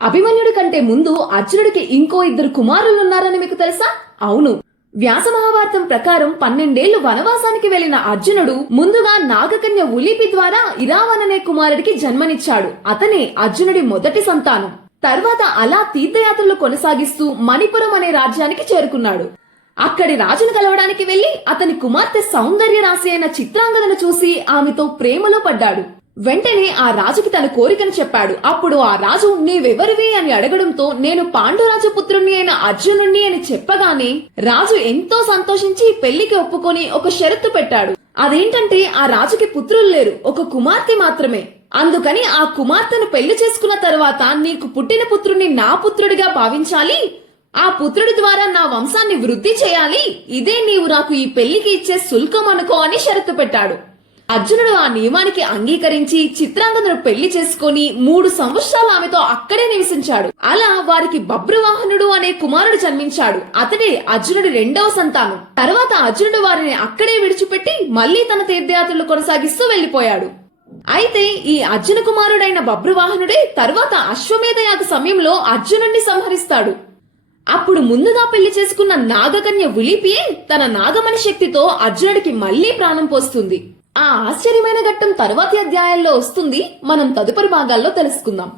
అభిమన్యుడి కంటే ముందు అర్జునుడికి ఇంకో ఇద్దరు కుమారులున్నారని మీకు తెలుసా? అవును. వ్యాస మహాభారతం ప్రకారం 12 ఏళ్లు వనవాసానికి వెళ్లిన అర్జునుడు ముందుగా నాగకన్య ఉలిపి ద్వారా ఇరావన్ అనే కుమారుడికి జన్మనిచ్చాడు. అతనే అర్జునుడి మొదటి సంతానం. తర్వాత అలా తీర్థయాత్రలు కొనసాగిస్తూ మణిపురం అనే రాజ్యానికి చేరుకున్నాడు. అక్కడి రాజును కలవడానికి వెళ్లి అతని కుమార్తె సౌందర్య రాశి అయిన చిత్రాంగదను చూసి ఆమెతో ప్రేమలో పడ్డాడు. వెంటనే ఆ రాజుకి తన కోరికను చెప్పాడు. అప్పుడు ఆ రాజు నీవెవరివి అని అడగడంతో నేను పాండురాజు పుత్రుణ్ణి అయిన అర్జునుణ్ణి అని చెప్పగానే రాజు ఎంతో సంతోషించి పెళ్లికి ఒప్పుకొని ఒక షరతు పెట్టాడు. అదేంటంటే ఆ రాజుకి పుత్రులు లేరు, ఒక కుమార్తె మాత్రమే. అందుకని ఆ కుమార్తెను పెళ్లి చేసుకున్న తర్వాత నీకు పుట్టిన పుత్రుణ్ణి నా పుత్రుడిగా భావించాలి, ఆ పుత్రుడి ద్వారా నా వంశాన్ని వృద్ధి చేయాలి, ఇదే నీవు నాకు ఈ పెళ్లికి ఇచ్చే శుల్కం అనుకో అని షరతు పెట్టాడు. అర్జునుడు ఆ నియమానికి అంగీకరించి చిత్రాంగదను పెళ్లి చేసుకుని 3 సంవత్సరాలు ఆమెతో అక్కడే నివసించాడు. అలా వారికి బభ్రువాహనుడు అనే కుమారుడు జన్మించాడు. అతడే అర్జునుడి 2వ సంతానం. తర్వాత అర్జునుడు వారిని అక్కడే విడిచిపెట్టి మళ్లీ తన తీర్థయాత్రలు కొనసాగిస్తూ వెళ్లిపోయాడు. అయితే ఈ అర్జున కుమారుడైన బభ్రువాహనుడే తర్వాత అశ్వమేధ యాగ సమయంలో అర్జునుడిని సంహరిస్తాడు. అప్పుడు ముందుగా పెళ్లి చేసుకున్న నాగకన్య ఉలిపియే తన నాగమణి శక్తితో అర్జునుడికి మళ్లీ ప్రాణం పోస్తుంది. ఆ ఆశ్చర్యమైన ఘట్టం తరువాతి అధ్యాయాల్లో వస్తుంది. మనం తదుపరి భాగాల్లో తెలుసుకుందాం.